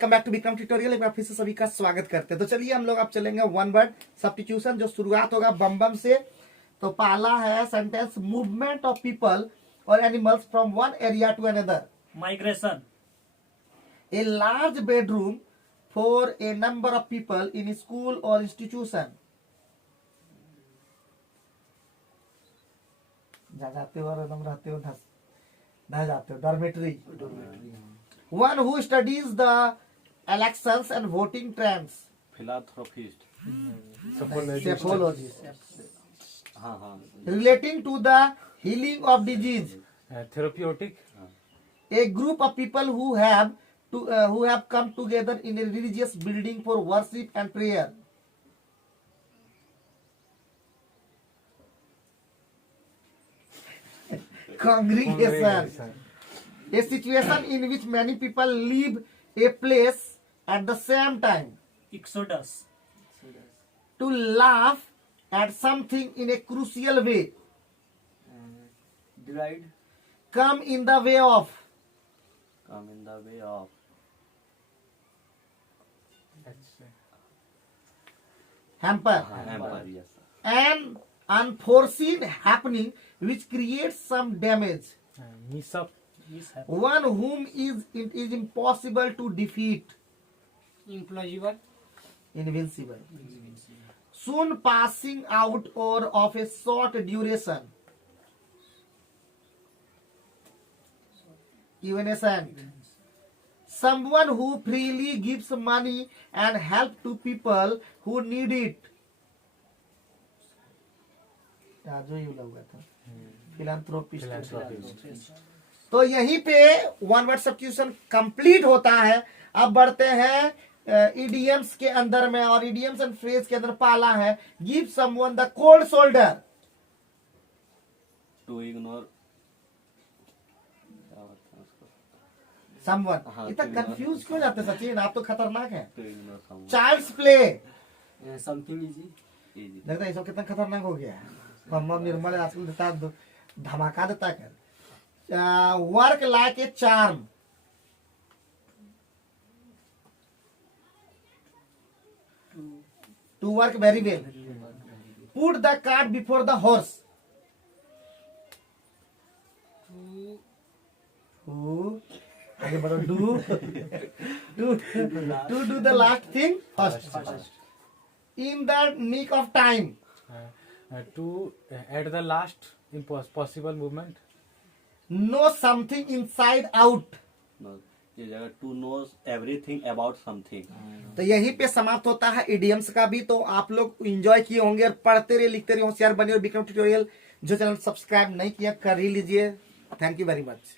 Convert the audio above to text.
Welcome back to Vikram tutorial. एक बार फिर से सभी का स्वागत करते हैं। तो चलिए हम लोग अब चलेंगे वन वर्ड सब्स्टिट्यूशन, जो शुरुआत होगा बम बम से। तो पहला है सेंटेंस, मूवमेंट ऑफ पीपल और animals from one area to another. Migration. A large bedroom for a number of people in school और इंस्टीट्यूशन। जाते हो एकदम रहते हो धस जाते हो। Dormitory. One who studies the elections and voting trends. Philanthropist. Psychologist. Relating to the healing of disease. Therapeutic. A group of people who have come together in a religious building for worship and prayer. Congregation. A situation in which many people leave a place at the same time. Exodus. To laugh at something in a crucial way. Divide. Come in the way of. Come in the way of. Hamper. Hamper, yes. An unforeseen happening which creates some damage. Mishap. One whom it is impossible to defeat. Implausible. Invincible. Soon passing out or of a short duration. Evanescent. Someone who freely gives money and help to people who need it. जो ये लगा था philanthropist. तो यहीं पे one word substitution complete होता है। अब बढ़ते हैं इडियम्स के अंदर में, और इडियम्स एंड फ्रेज के अंदर पहला है, give someone the cold shoulder. To ignore someone. इतना कंफ्यूज क्यों जाते सचिन, आप तो खतरनाक हैं। To ignore someone. Child's play. Something easy. लगता है ये सब कितना खतरनाक हो गया है। मम्मा निर्मल आजकल देता धमाका देता कर। Work like a charm. To work very well. Put the cart before the horse. आगे बढ़ो। To do the last thing first. In the nick of time. To at the last possible movement. Know something inside out. ये जगह to knows everything about something. तो यहीं पे समाप्त होता है इडियम्स का भी। तो आप लोग एंजॉय किए होंगे और पढ़ते रहिए, लिखते रहिए, होशियार बनिए। और विक्रम ट्यूटोरियल जो चैनल सब्सक्राइब नहीं किया कर ही लीजिए। Thank you very much.